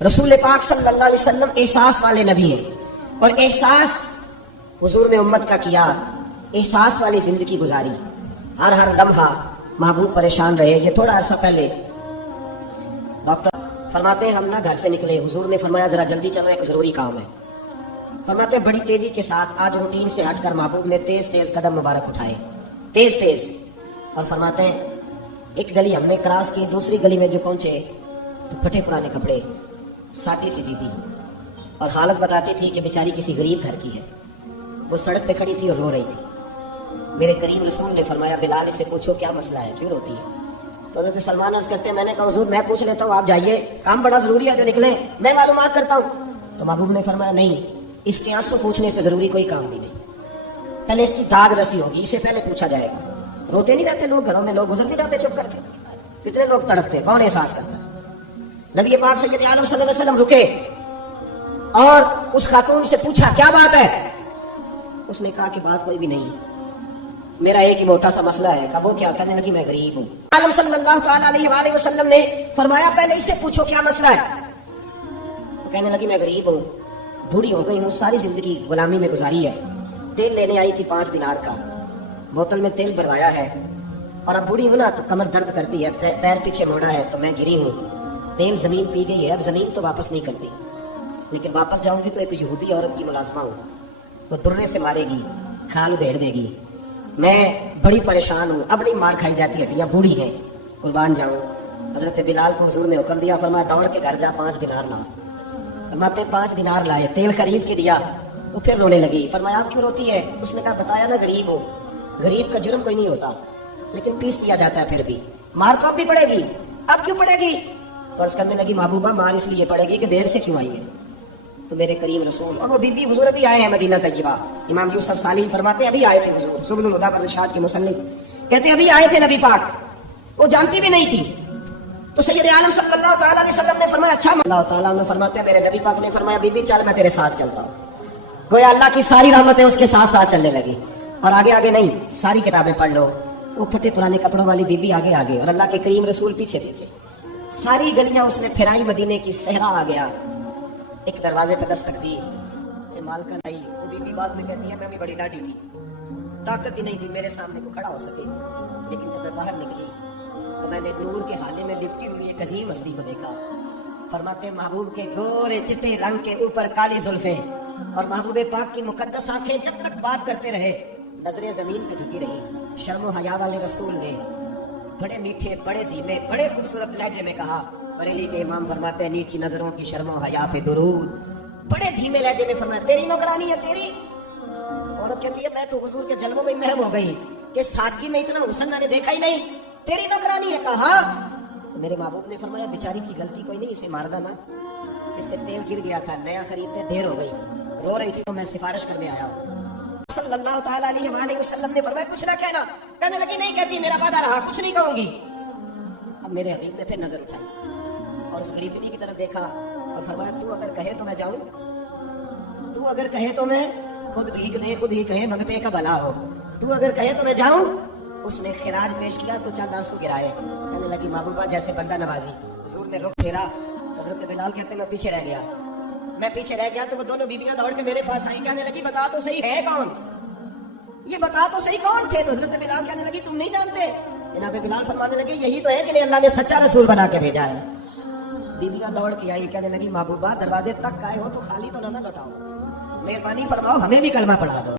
رسول پاک صلی اللہ علیہ وسلم احساس والے نبی ہیں، اور احساس حضور نے امت کا کیا، احساس والی زندگی گزاری، ہر لمحہ محبوب پریشان رہے۔ یہ تھوڑا عرصہ پہلے ڈاکٹر فرماتے ہیں ہم نہ گھر سے نکلے، حضور نے فرمایا ذرا جلدی چلو، ایک ضروری کام ہے۔ فرماتے ہیں بڑی تیزی کے ساتھ آج روٹین سے ہٹ کر محبوب نے تیز تیز قدم مبارک اٹھائے، تیز تیز، اور فرماتے ہیں ایک گلی ہم نے کراس کی، دوسری گلی میں جو پہنچے تو پھٹے پرانے کپڑے، سادی سی بیوی، اور حالت بتاتی تھی کہ بیچاری کسی غریب گھر کی ہے، وہ سڑک پہ کھڑی تھی اور رو رہی تھی۔ میرے کریم رسول نے فرمایا بلال اسے پوچھو کیا مسئلہ ہے، کیوں روتی ہے؟ تو حضرت سلمان عرض کرتے ہیں میں نے کہا حضور میں پوچھ لیتا ہوں، آپ جائیے، کام بڑا ضروری ہے جو نکلے، میں معلومات کرتا ہوں۔ تو محبوب نے فرمایا نہیں، اس کے آنسو پوچھنے سے ضروری کوئی کام بھی نہیں، پہلے اس کی داغ رسی ہوگی، اسے پہلے پوچھا جائے گا۔ روتے نہیں رہتے لوگ گھروں میں، لوگ گزر نہیں جاتے چپ کر کے، کتنے لوگ تڑپتے، کون احساس کرتا؟ نبی پاک سید عالم صلی اللہ علیہ وسلم رکے اور اس خاتون سے پوچھا کیا بات ہے؟ اس نے کہا کہ بات کوئی بھی نہیں، میرا ایک ہی موٹا سا مسئلہ ہے۔ کہا وہ کیا؟ کہنے لگی میں غریب ہوں۔ عالم صلی اللہ تعالیٰ علیہ وآلہ وسلم نے فرمایا پہلے اسے پوچھو کیا مسئلہ ہے؟ وہ کہنے لگی میں غریب ہوں، بوڑھی ہو گئی ہوں، ساری زندگی غلامی میں گزاری ہے، تیل لینے آئی تھی 5 دینار کا، بوتل میں تیل بھروایا ہے، اور اب بوڑھی ہوں نا تو کمر درد کرتی ہے، پیر پیچھے موڑا ہے تو میں گری ہوں، تیل زمین پی گئی ہے، اب زمین تو واپس نہیں کرتی، لیکن واپس جاؤں گی تو ایک یہودی عورت کی ملازمہ ہوں، وہ درے سے مارے گی، کھال ادھیڑ دے گی، میں بڑی پریشان ہوں، اب نہیں مار کھائی جاتی، ہڈیاں بوڑھی ہیں، قربان جاؤں۔ حضرت بلال کو حضور نے حکم دیا، فرمایا دوڑ کے گھر جا 5 دینار لا۔ فرماتے 5 دینار لائے، تیل خرید کے دیا، وہ پھر رونے لگی۔ فرمایا آپ کیوں روتی ہے؟ اس نے کہا بتایا نا غریب ہو، غریب کا جرم کوئی نہیں ہوتا لیکن پیس دیا جاتا ہے، پھر بھی مار تو اب بھی پڑے گی، اب کیوں پڑے گی؟ اور اس کرنے لگی محبوبہ مار اس لیے پڑے گی کہ دیر سے کیوں آئی ہے؟ تو میرے کریم رسول اور وہ بی بی حضور ابھی آئے ہیں مدینہ طیبہ، امام یوسف صالح فرماتے ہیں ابھی آئے تھے حضور، سبل الہدی پر ارشاد کے مصنف کہتے ہیں ابھی آئے تھے نبی پاک، وہ جانتی بھی نہیں تھی۔ تو سید عالم صلی اللہ تعالیٰ علیہ وسلم نے فرمایا اچھا، اللہ تعالیٰ نے فرماتے ہیں میرے نبی پاک نے فرمایا بی بی چل میں تیرے ساتھ چلتا ہوں، گویا اللہ کی ساری رحمتیں اس کے ساتھ ساتھ چلنے لگی، اور آگے آگے نہیں، ساری کتابیں پڑھ لو، وہ پھٹے پرانے کپڑوں والی بی بی آگے آگے اور اللہ کے کریم رسول پیچھے پیچھے، ساری گلیاں اس نے پھرائی، مدینے کی صحرا آ گیا، ایک دروازے پہ دستک دی، سے مالکن آئی، وہ بی بی بعد میں کہتی ہے میں بھی بڑی ڈاڈی تھی، طاقت ہی نہیں تھی میرے سامنے کو کھڑا ہو سکے، لیکن جب میں باہر نکلی تو میں نے نور کے حالے میں لپٹی ہوئی ایک عظیم ہستی کو دیکھا۔ فرماتے محبوب کے گورے چٹے رنگ کے اوپر کالی زلفیں اور محبوب پاک کی مقدس آنکھیں جب تک بات کرتے رہے نظریں زمین پہ جھکی رہی۔ شرم و حیا والے رسول نے بڑے میٹھے، بڑے دھیمے، بڑے خوبصورت لہجے میں کہا، بریلی کے امام فرماتے ہیں نیچی نظروں کی شرم و حیا پہ درود، بڑے دھیمے لہجے میں فرمایا تیری نوکرانی ہے تیری؟ عورت کہتی ہے میں تو حضور کے جلووں میں محو ہو گئی کہ سادگی میں اتنا حسن میں نے دیکھا ہی نہیں، تیری نوکرانی ہے؟ کہا تو میرے محبوب نے فرمایا بیچاری کی غلطی کوئی نہیں، اسے مار دینا، اس سے تیل گر گیا تھا، نیا خریدتے دیر ہو گئی، رو رہی تھی تو میں سفارش کرنے آیا ہوں۔ صلی اللہ تعالیٰ علیہ وآلہ وسلم نے فرمایا کچھ نہ کہنا، کہنے لگی نہیں کہتی، میرا وعدہ رہا، کچھ نہیں کہوں گی۔ اب میرے حبیب نے پھر نظر اٹھائی اور اس غریبنی کی طرف دیکھا اور فرمایا تو اگر کہے تو میں جاؤں، تو اگر کہے تو میں خود بھیگ دے، خود ہی کہے منگتے کا بھلا ہو، تو اگر کہے تو میں جاؤں۔ اس نے خراج پیش کیا تو چند آنسو گرائے، کہنے لگی محبوبہ جیسے بندہ نوازی۔ حضور نے رخ پھیرا، حضرت بلال کہتے ہیں میں پیچھے رہ گیا، میں پیچھے رہ گیا تو وہ دونوں بیویاں دوڑ کے میرے پاس آئی، کہنے لگی بتا تو صحیح ہے کون، یہ بتا تو صحیح کون تھے؟ تو حضرت بلال کہنے لگی تم نہیں جانتے؟ جناب بلال فرمانے لگے یہی تو ہے جنہیں اللہ نے سچا رسول بنا کے بھیجا ہے۔ بیویاں دوڑ کے آئی، کہنے لگی محبوبہ دروازے تک آئے ہو تو خالی تو نہ لوٹاؤ، مہربانی فرماؤ ہمیں بھی کلمہ پڑھا دو۔